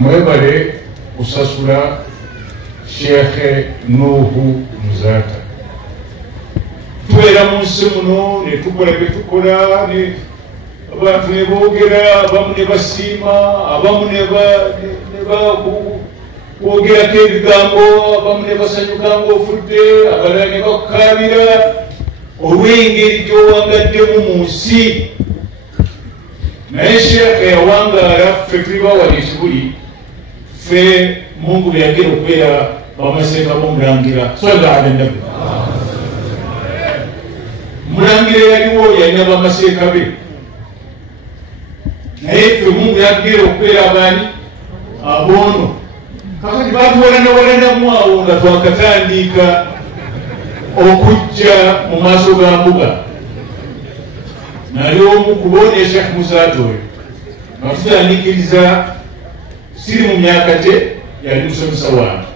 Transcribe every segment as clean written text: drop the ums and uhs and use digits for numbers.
mwebale kusasula Sheikh Nuhu Muzata. Tubeera mu nsi muno ne tukola bye tukola, abantu ne boogera, abamu ne basiima, abamu ne boogerako ebigambo, abamu ne basanyuka ng'ofudde, abalala ne bakukaabira olw'engeri gy'owangaddemu mu nsi. Naye Sheikh yawangaala, ffe tuli bawali ekibuli, ffe Mungu byagera okubeera bamaseeka b'omulangira sallallahu alaihi wasallam. Mulangira yaliwo yalina bamaseeka be, naye ffe Mungu yagera okubeera abaani aboono. Kakati batuwalanawalanamu awo nga twakatandika okujja mu maaso ga mbuga. Nali omu ku boone Sheikh Muzata oyo nga tutandikiriza, siri mu myaka gye, yali musomesa wange.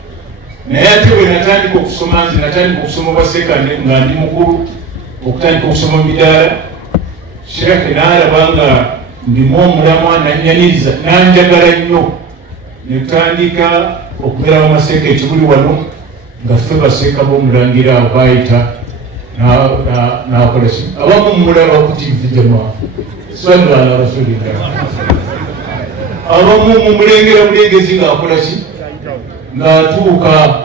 Naye ate bwe natandika okusoma, nze natandika okusoma obwa sekande nga ndi mukulu, okutandika okusoma mu midaala. Sheikh n'alaba nga ndimu omulamwa, nanyaniriza, nanjagala nnyo. Ne tutandika okubeera bamaseeka ekibuli wano, nga ffe baseeka b'omulangira abo bayita n'akola ki. Abamu mulaba ku TV jamaa, sallu ala rasulillah. Abamu mumulengera bulengezi ng'akola ki, ng'atuuka.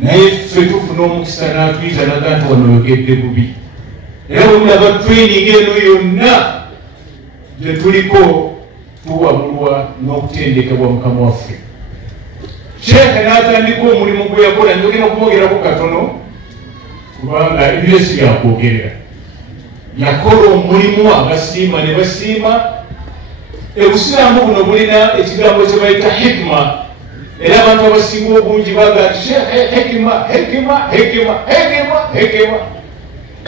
Naye ffe tufuna omukisa n'atuyita naga nti wano yogedde bubi. Era bwe mulaba training eno yonna gye tuliko, tuwabulwa n'okutendekebwa Mukama waffe. Sheikh n'atandika omulimu gwe yakola, njogera okumwogerako katono kubanga ebyo si byakwogerera. Yakola omulimu, abasiima ne basiima. Ebusiraamu buno bulina ekigambo kye bayita hikma, era abantu abasinga obungi baga nti hikma.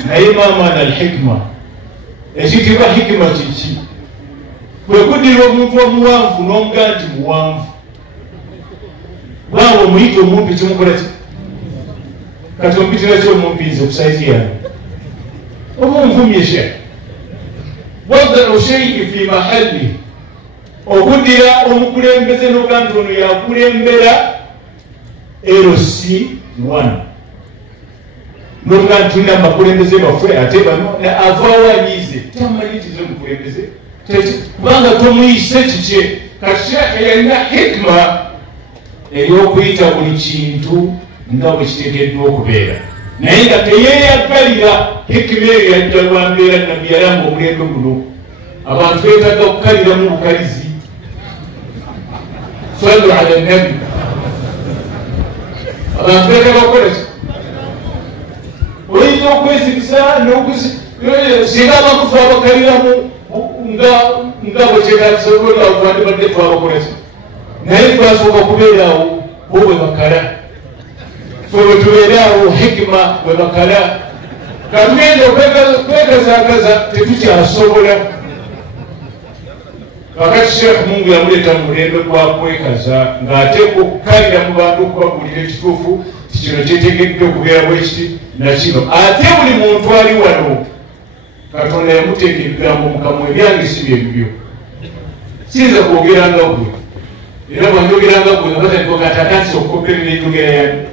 Naye maamaana al-hikma, ekiyitibwa hikma kiki? Kwe kuddira omuntu omuwanvu n'omugaa nti muwanvu, bwanga omuyita omumpi kimukola ki? Kati ompitira ki omumpinze ku saizi yange? Omunvumye Sheikh. Wadau shay'in fi mahalli, okuddira omukulembeze n'oga nti ono yakulembera LC1, n'oga nti tulina abakulembeze baffe ate bano avaawo anyiize, tamanyi nti ze mukulembeze, kubanga tomuyise kikye. Kati Sheikh yalina hikma ey'okuyita buli kintu nga bwe kiteekeddwa okubeera, naye nga teyeeyagalira. Hikima eyo yajja lwa mbeera, nabbi yalanga omulembe guno abantu beetaaga okukaliramu bukalizi. Sallu ala nabi. Abantu beetaaga okukola ki? Oyinza okwezigisa singa abantu twabakaliramu nga bwe kyetaagisa twandibadde twabakola ki? Naye twasooka okubeeraawo bo bwe bakala, ffe bwe tubeeraawo hikima bwe bakala. Katugenda okwekazaakaza tetukyasobola. Kakati Sheikh Mungu yamuleeta mu mulembe gwa kwekaza, ng'ate okukalira mu bantu okubabuulira ekituufu kino kyetegeddwa okubeera bwe kiti na kino. Ate buli muntu ali wano Katonda yamuteeka ebigambo mu kamwa, ebyange si bye bibyo. Siyinza kwogeranga gwe, era bwanjogeranga gwe nga batandika ati atandise okukoperera enjogera yange.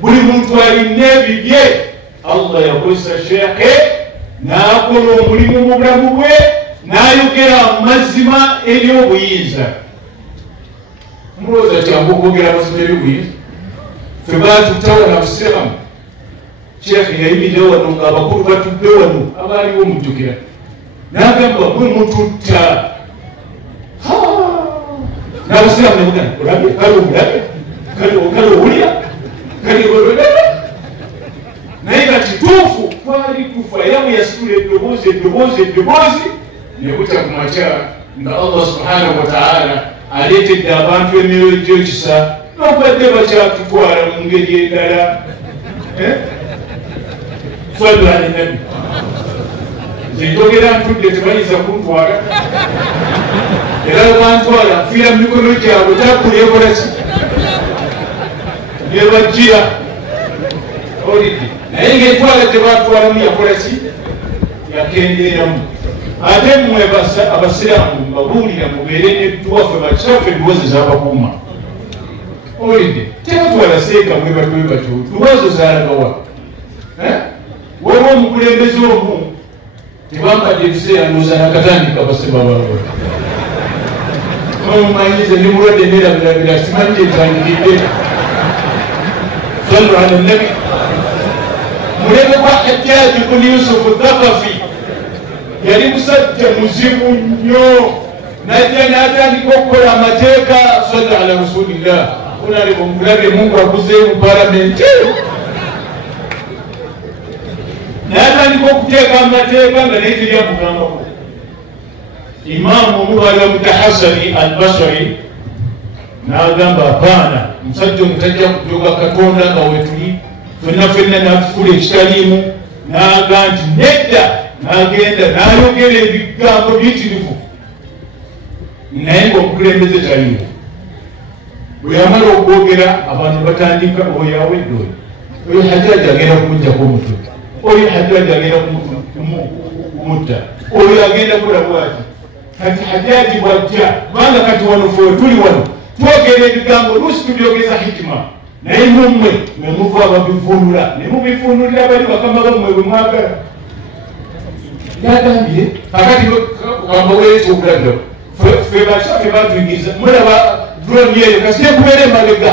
Buli muntu alina ebibye. Allah yakozesa Sheikh n'akola omulimu mu bulamu bwe, n'ayogera amazima eby'obuyinza. Mulowooza kyangu okwogera amazima eby'obuyinza? Ffe baatutawana busiramu. Sheikh yayimirira wano ng'abakulu batudde wano abaaliwo mujjukira, n'agamba bwe mututta. N'abasiramu ne mugamba olabye, kale omulabye, kale owulira, kale olabye. Naye kati tuufu twali tufa, era bwe yasitula eddoboozi ne butta ku makya nga Allah subhanahu wa ta'ala aleetedde abantu emyoyo gy'ekisa, n'obadde bakyatutwala mu ngeri endala. Sallu ala nabi. Nze njogera ntudde tebayinza kuntwala, era bwantwala nfiira mu mikono gyabwe, takkulu ekola ki? Nebajjira olidde. Naye ng'entwala tebatwalamu yakola ki? Yakendeeramu. ate mmwe abasiraamu mbabuulira mubeere nedduwaffe bakyafe ebiwozi zabakuuma olidde tebatwala seeka mwe batwe batyo duwazo zalagawa waliwo omukulembeze omu tebambadde ebiseera ndooza nakatandika basebabalola mumanyize ndi mulwadde nerabirabira simanyi kyetandikidde sallu ala nabi muleme kwa Hajjaji bun Yusufu Thaqafi yali musajja muzibu nnyo najja n'atandika okukola amateeka sallu ala rasulillah kunaleka omulabe Mungu akuzeemu palamenti n'atandika okuteeka amateeka nga naye teryamugambako imaamu omubali wamuta Hasani al-Basri n'agamba apaana musajja omutajja kujoga Katonda nga wetuli fenna n'atufula ekitaliimu n'aga nti nedda n'agenda n'ayogera ebigambo biyitirivu naye ng'omukulembeze taliiwo bwe yamala okwogera abantu batandika oyo awedde oyo Hajjaji agenda kumuggyako omutwe oyo Hajjaji agenda kumutta oyo agenda kulabwati kati Hajjaji bwajja kubanga kati wano fe tuli wano twogera ebigambo luusi tubyogeza hikima naye mummwe mwe muva ababivuunula ne mubivuunulira bali bakama bammwe bwe mwagala yagambye kakati kambaweereza okulabira fe bakyafe batuyigiriza mulaba droni eyo kasije kubeera emabega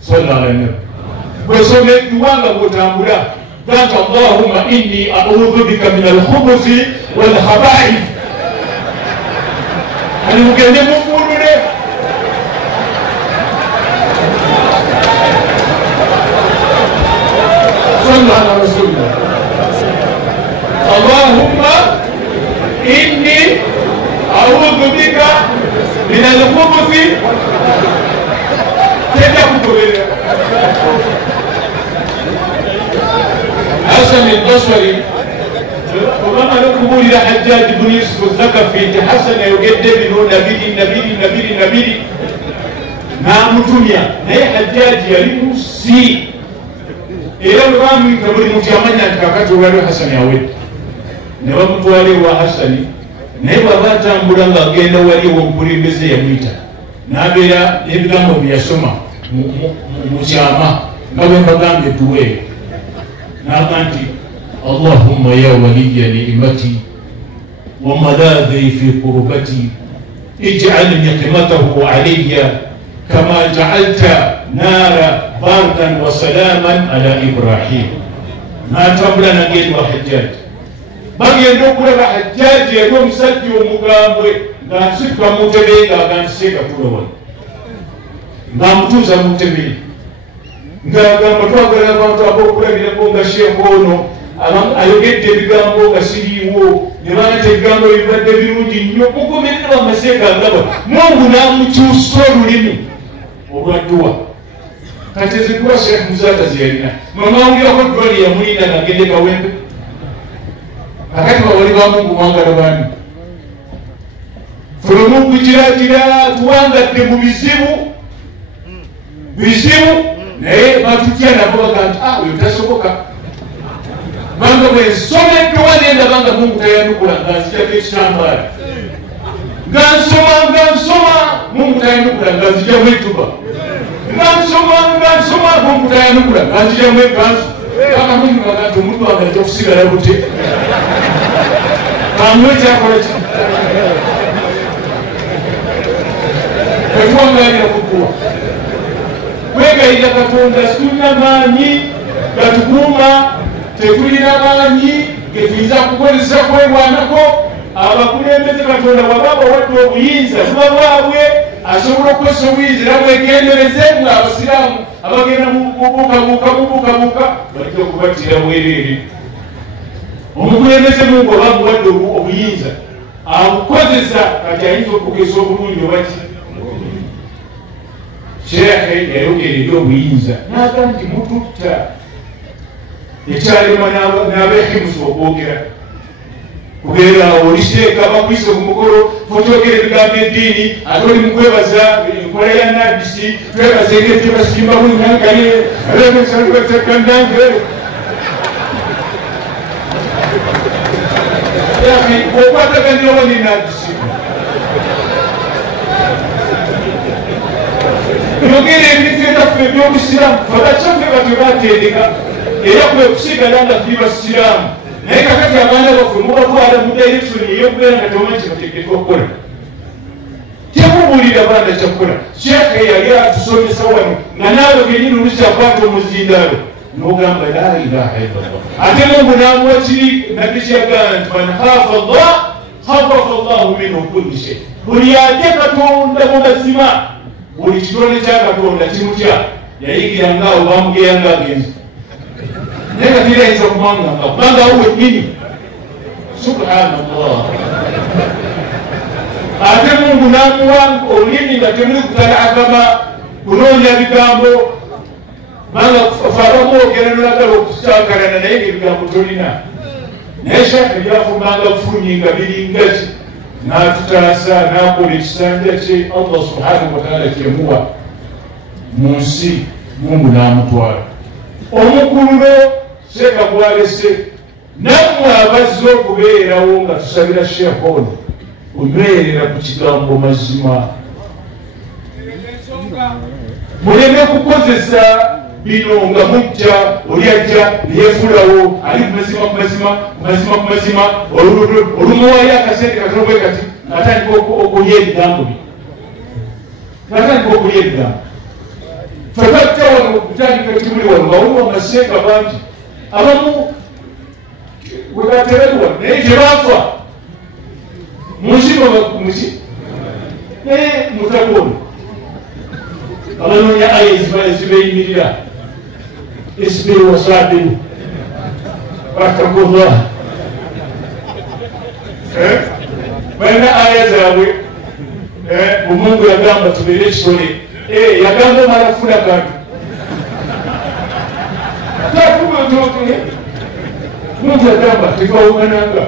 sallallahu alaihi wasallam bwesoma ebiwanga bwotambula gamba Allahumma inni a'udhu bika min al-khubuthi wal khaba'ith ani mugende muvuunule صلى على رسول الله اللهم إني أعوذ بك من الخبث حسن البصري وما لكم إلى حجاج بن يوسف الثقفي حسن يجدد نبي نعم تميا هي حجاج يلم سي era lwamuyita buli muntu yamanya nti kakati olwaliwo Hasani awedde ne bamutwala ewa Hasani naye bw'aba atambula ng'agenda waliwo omukulembeze yamuyita n'abeera n'ebigambo bye yasoma mu kyama nga bwe mbagambye tuweeyo n'aga nti Allahumma ya waliya ni'mati wa malaadhi fi qurbati ij'al niqmatahu alayya kama ja'alta nara bardan wa salaman ala Ibrahim n'atambula n'agenda wa Hajjaji bagenda okulaba Hajjaji yali omusajja omugambwe ng'asituka mu ntebe ng'aga nti seeka tula wano ng'amutuuza mu ntebe ng'agamba twagala abantu ab'okulabirako nga sheekh ono ayogedde ebigambo nga siriiwo ne baata ebigambo ebibadde birungi nnyo mugomerera amaseeka ngaba Mungu n'amukyusa olulimi olwadduwa kati ezikuwa Sheikh Muzata ziyalina mwamawulirako ddwali yamulinda ng'agende kawempe akati bawali ba Mungu mwangala bani fulumu kukiragira tuwangadde mu bizibu naye batutya nabo baga nti oyo tasoboka banga bwe nsomeddwa wagenda banga Mungu tayanukula ng'azijako ekitambaala nga nsoma Mungu tayanukula ng'azijjamu ettuba nga nsoma Mungu tayanukula ng'azijjamu ekanzu paka Mungu baga nti omuntu wange ajja kusigala bute kamwe kyakola ki katwangalira kukuwa kwegayirira Katonda situlina maanyi gatukuuma tetulina maanyi getuyinza kukozesa kwerwanako abakulembeze Katonda wababa wadde obuyinza buba bwabwe asobola okukozesa obuyinza era bwegendereze mwe abasiraamu abagenda mubukabuka bajja okubattira bwereere omukulembeze Mungu oba muwadde obuyinza abukozesa kati ayinza okugesa obulungi obaki Sheekhe yayogerera obuyinza n'aga nti mututta ekyalema n'abeehimusa okwogera kubeera oliseeka bakwise ku mukolo fotyogera ebigambo eddiini ate oli mukwebaza enkola ya nabisi twebaza engeri basimbamu nangaye alemesalubasekandange yaki okwataganira wani n'agisiba yogera ebintu ebyaffe ebyobusiraamu fabakyafe batwebatendeka era kwe kusigala nga tuli basiraamu naye kakati abaana baffe mubatwala mu direction eyokubeera nga tebamanyi kyebateekeddwa okukola temubuulira baana kyakukola sheekhe yali atusomesa wano nga naawe genyini olusakwata omuzindaalo nogamba la ilaha illallah ate mungu namuwa kiri nabbi kyagamba nti man khafa allah khafafa llahu minhu kulli shay buli atya katonda mu mazima buli kitonde kya katonda kimutya yayigira ngaawo bamugeya nga agenza naye nga tirayinza kumwanganga kubanga awo wennyini subhanallah ate mungu namuwa olulimi nga temuli kutalaakama kunoonya bigambo banga faabamwogera nolagala okusakalana naye ngaebigambo tolina naye shaka byafumbanga bufunyi nga biringaki n'atutaasa n'akola ekisanja kye allah subhanahu wataala kyemuwa mu nsi mungu n'amutwala omukululo seeka gwalese nammwe abazze okubeerawo nga tusabira sheekh ono kunywerera ku kigambo mazima muleme kukozesa bino nga mujja oli ajja neyefulawo ali kumazima olumuwayo akasente katono bwe kati atandika okulya ebigambo febatta wano okutandika kimuli wano bawuwa amaseeka bangi abamu webaterewa naye tebafa muki naye mutakono abanoonya aya ezibeyimirira isbiru wasabiru wattakullah balina aya zaabwe omungu yagamba tubeere ekisole yagamba omala funa kantu muntu yagamba tegawukananga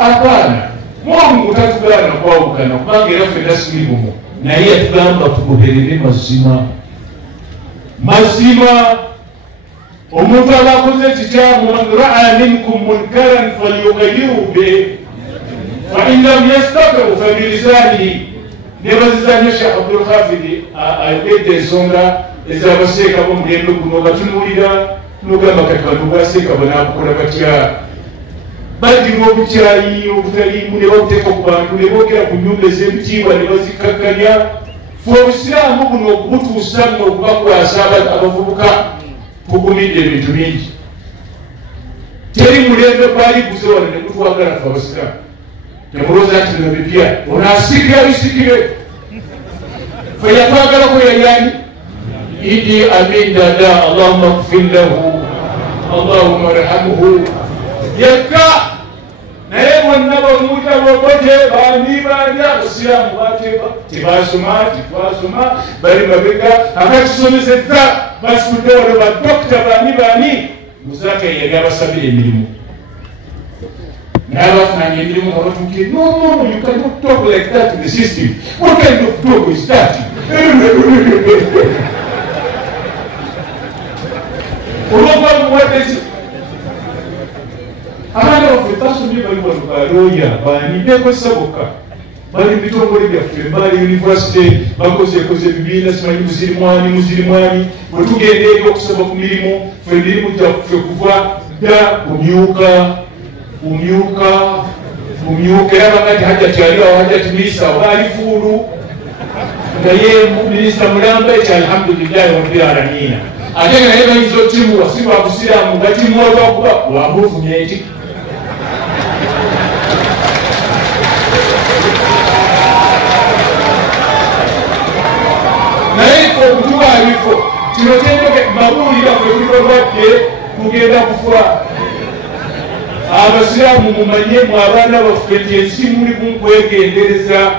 apaana mungu tatugaana kwawukana kubanga era fena siri bumu naye yatugamba tugoberere mazima omuntu abakoze ekikyamu man raa minkum munkaran falyughayiru be fain lam yastatiru fabilisanihi nebazizanya shekh abdulhafidi ayogedde ensonga ezabaseeka bomulembe guno batunuulira nogamba kati bantu baseeka banakukola batya badima obukyayi obutaliimu ne babuteeka ku bantu ne boogera ku nyumba ez'ebitiibwa ne bazikakkanya fe obusiraamu buno okubutuusa nno okubakwasa abavubuka tugumidde ebintu bingi teri mulembe gwali guze wano ne gutwagala fe abasiraamu temulooza nti bino bipya onaasikira bisikire fe yatwagalako yayani idi amin dada allahumma gfir lahu allahumma arhamhu yekka naye bonna bamuuta bobote bani abasiraamu bateeba tebasoma titwasoma bali mabega akatusomesezza basitudde wano badokita bani muzaka yali abasabira emirimu naye abafunanya emirimu nga batuukire no you cannot talk like that to the system. What kind of dog is that? olwobamuwadeki abaana baffe tasomye bali wano balooya bani bekozesa bokka bali mubitongole byaffe bali univesity bakozekoze ebibiina simanyi muzirimwani bwetugenda eri okusaba ku mirimu fe emirimu gyaffe kuva dda kumyuka era banga ti hajjati aliwo hajjati minisita obaali fuulu naye minisita mulamba ekyo alhamdulillahi rabbil alamina ate nga naye bayinza okimuwa si lwabusiraamu nga kimuwa lwakuba wamuvumya eki naye ife okutuwa ebifo kino kyendoke mabuulira ffe tulibalwadde tugenda kufa abasiraamu mumanye mu abaana baffe nti ensi mulimu nkwegendereza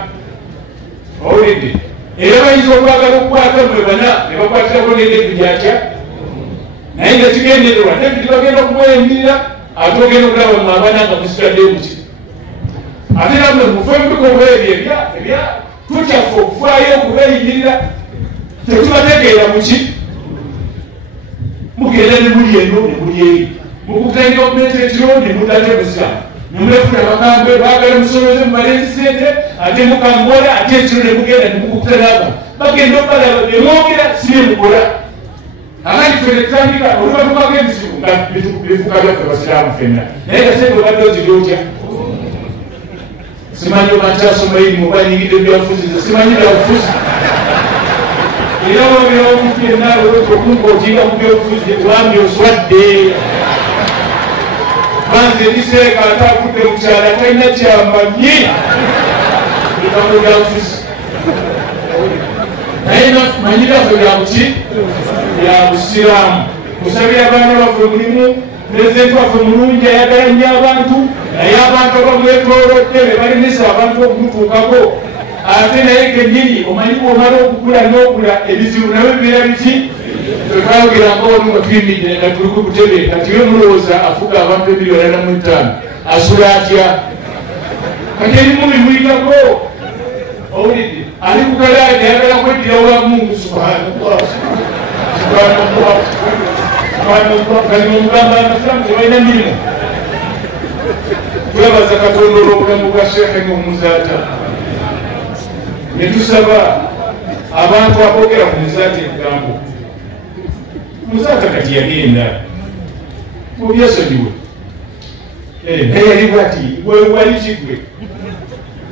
owulidde era bayinza okwagala okukwata mwebana ne bakwatirako n'edevi gyatya naye nga kigendererwa devi bagenda kumweyimirira ate ogenda okulaba mu abaana nga musigadde muki ate namwe mufe mubikolwa ebyo ebya tutyafe okufaayo okubeeyimirira tetubategeera muki mugenda ne muli eno ne muli eri mukutanya okumeta ekiro ne mudate busiraamu nemulefuna bakambwe bagala musolooze mubalezi sente ate mukambola ate ekiro nemugenda nemukukutanaba bagenda obalaba byemwogera sibemukola akati fene tutandika olubatukako ebizibu nga bifuka byaffe basiraamu fenna naye kasente obadde oziri otya simanyi oba nkyasoma irimu oba nyingidde byafuziza simanyi byabufuzi era wabira omuntu yenna okumpa otinga ku byobufuzi wambi oswadde banze ebiseeka ate avudde mu kyalo talina kyamanyi bigambo byabufuzi naye manyiraffe byabuki bya busiraamu kusabira abaana baffe mulimu pulezidenti waffe mulungi ayagala nnyo abantu naye abantu abamwetoolodde be balemesa abantu okumutuukako ate naye kennyini omanyi bwomala okukula n'okula ebizibu nabyo bibeera biki twetwayogeranga olu nga tuyimiridde nga tuli ku butebe kati we mulowooza afuga abantu emiliyoni 45 asula atya kati erimu bimuyitako owulidde ali ku kalaadi ayagala kweddira wa mungu subhanallah kali omugamba abasiramu tebalina mirimu twebaza katonda olw'obulamu bwa sheekhe n'omuzaata netusaba abantu aboogera ku muzaata ebigambo muzaata kati yagenda mubyesonyiwe naye yali bwati wewali kigwe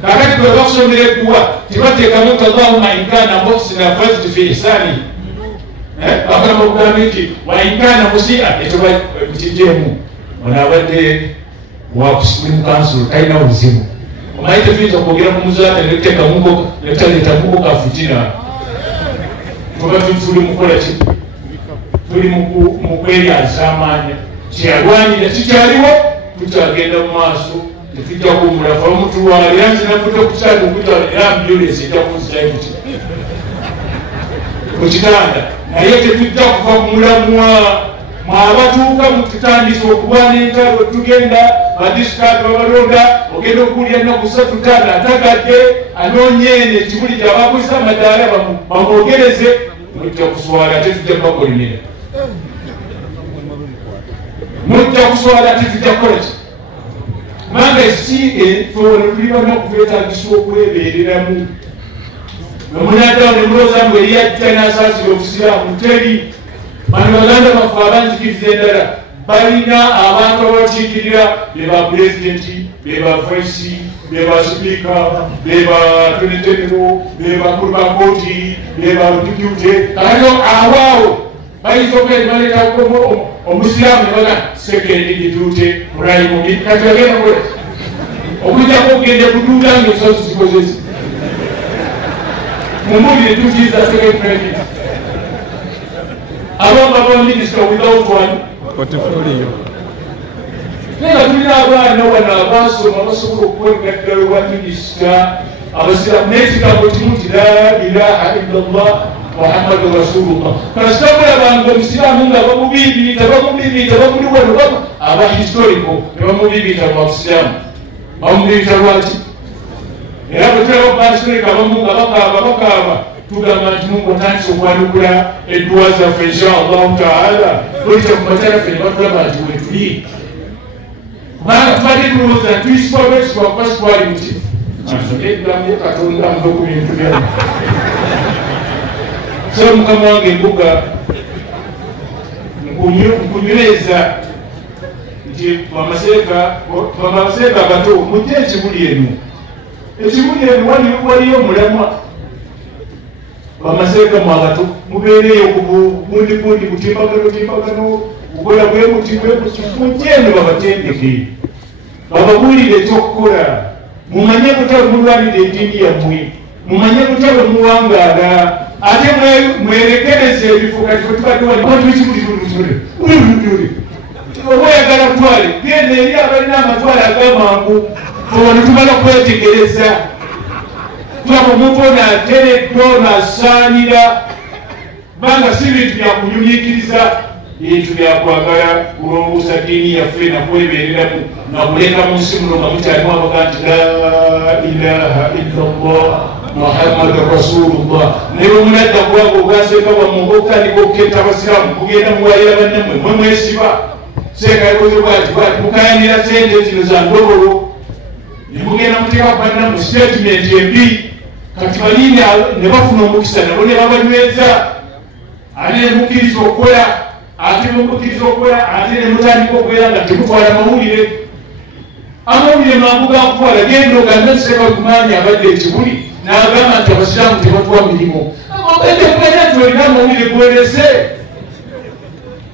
kakati bwe bakusomera egguwa tebateekamu nti allahumma inkana muhsina fazid fi ihsani bakama okugamba nti wainkana musia ekyo kijemu onaabadde wakusulimu kansulu talina obuzibu omanyi tetuyinza okwogera ku muzaata netaleetamuko kafitina tuba tuli mukola ki tuli mukweryaza amaanya kyeyalwanira kikyaliwo tukyagenda mu maaso tetujja kuwumulafa omutulwalira nzinavudde kukyali okutwalira ambulance ejja kunzirayo kuti ku kitanda naye tetujja kuva ku mulamwa mwabatuuka mututandisa okulwana entalo tugenda badisikaati babalonda ogenda okuwulya ennaku 3 atagadde anoonyeene kibuli gyabakwisa amadaala bamwogereze mujja kuswala ate tujja kubakolimira mujja kuswala ate tujja kukolaki kubanga ekitiige fewano tuli banaku twetagisa okwebeereramu omunadawo nemulooza mbu eriyajja n'asaasira obusiraamu teri bano baganda baffe abanjikiriza endala balina abantu abakiikirira beba pulezidenti beba vaisi beba sipiika beba tonetero bebakulu bakooti beba dipute kalayo abaawo bayinza okugenda baletaku omusiraamu nebaga sekendi dipute mulayimubi kati bagenda kola okujjako okugenda kuduuda ngaensozi zikozesi mumulire tukiza second president abanga ba minister without one portfolio nega tulina abaana wano abasoma basobola okwegaddala wa minisita abasiramu n'ekigambo kimu ti la ilaha illallah muhammadu rasulullah kasitabulabanga omusiraamu nga bamubibiita bamuli wano abahistorico nebamubibiita lwabusiraamu bamubibiita lwaki era bwetulaba basoleka abamu nga bakaaba tugamba nti mungu atandise okwanukula edduwa zaffe inshallahu taala bwekita ku makyalaffe ne batulaba nti wetuli kubanga tubadde tulowooza tuyisibwa lwekitwa kuba kitwali muti asogeegambo katonda muve ku bintu byano so mukama wange embuga nkunyweza nti bamaseeka abato mujje ekibuli enu ekibuli enu waliyo omulamwa bamaseeka mu abato mubeereyo kubundi butimbagano kukola bwe muti mujjeeno babatendeke bababuulire ekyokukola mumanye butya mulwanira eddiini yammwe mumanye butya bwe muwangaala ate mwerekereze ebifo kati fetubaddewanikibuli oba oyagala kutwale genda eri abalina amatwale ag'amangu ono tumala kwetegereza tulaba omuntu ono ateredde ono asaanira kubanga si bintu byakunyumiikiriza bintu byakwagala kulongoosa ddiini yaffe nakwebeereramu nakuleka mu nsi muno nga mukyalimu abaga nti la ilaha illallah muhammadu rasulullah ne bwe munadda kubanga obwaseeka bwammwe ngaokutandika okuketta abasiraamu kugenda muwalira bannammwe mwe mwesiba sekaikoze bwati mukayanira sente zino za ndobolo nemugenda muteeka kubanira mu statement embi kati balini ne bafuna omukisa nabo ne babanyweza ate ne mukkiriza okukola ate mukkiriza okukola ate ne mutandika okubeera nga temutwala mawulire amawulire mangu gakutwala genda oganda tuseka kumanya abadde ekibuli n'agamba nti abasiraamu tebatuwa mirimu ogende kumanya nti olina amawulire gwerese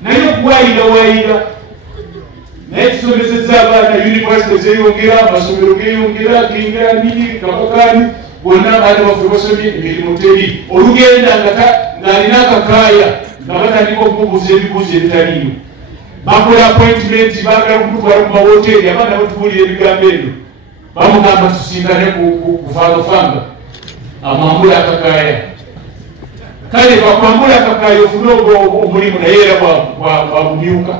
naye okuwayira naye tusomesezza abaana univesity zeyongera amasomero geyongera gengera nini kabakani bonna abaana baffe basomye emirimu teri olugenda ng'alina akakaaya nga batandika okumubuuza ebibuuzo ebitaliyo bakola appointment baagala kumutwala mu mawoteeri abaana batubuulira ebigambo ebyo bamugamba tusingane ku fangafanga amwambula akakaaya kale bakwambula akakaaya ofune omulimu naye era bwagumyuka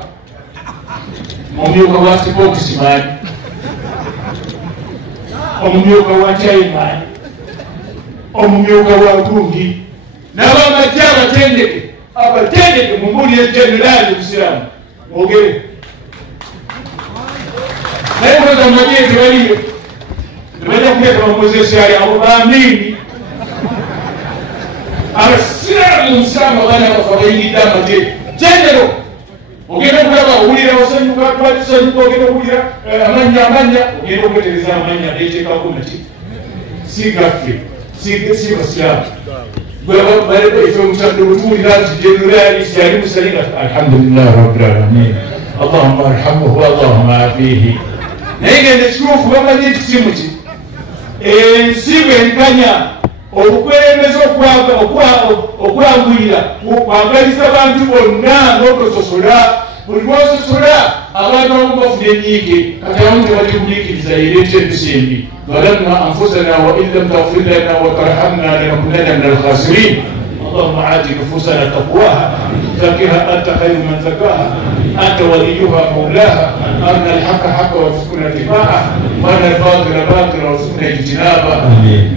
omumyuka wa sipokisi maani omumyuka wa chai maani omumyuka wa gundi n'abamajje abatendeke mumulire generali busiramu ogere naye kweza amajje tebaliyo nebajja kuleeta bamozesi ali abo baamini abasiramu musiramu abaana bafe bayingidde amajje genero ogenda okulaba owulira osanyuka tusanyuka ogenda okuwulira amanya ogenda okwetereza amanya neteekako naki sigaffe si basiramu ife omukyando bwetuwulira nti generali siyali musalinga alhamdulillah rabbilalamin allahumma arhamuhu allahumma afihi naye ngende kituufu bamanye nti kimuki ensi bwenkanya obukwemeza okwanguyira kwagaliza abantu bonna n'otososola buli lwososola abantu abamu bafuna enyiike kati abamu tebali kunyikiriza yereeta empisa embi ظلمنا أنفسنا وإن لم تغفر لنا وترحمنا لنكونن من الخاسرين اللهم آت نفوسنا تقواها زكها أنت خير من زكاها أنت وليها مولاها أرنا الحق حقا وارزقنا اتباعه وأرنا الباطل باطلا وارزقنا اجتنابه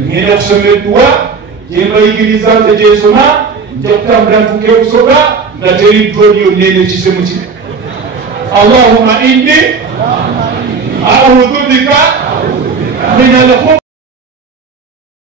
من أقسم الدعاء جيما يجريزا تجيسونا جبتا مدنفك وصبا نتري الدنيا ونين جسمتي اللهم إني أعوذ بك من الخبث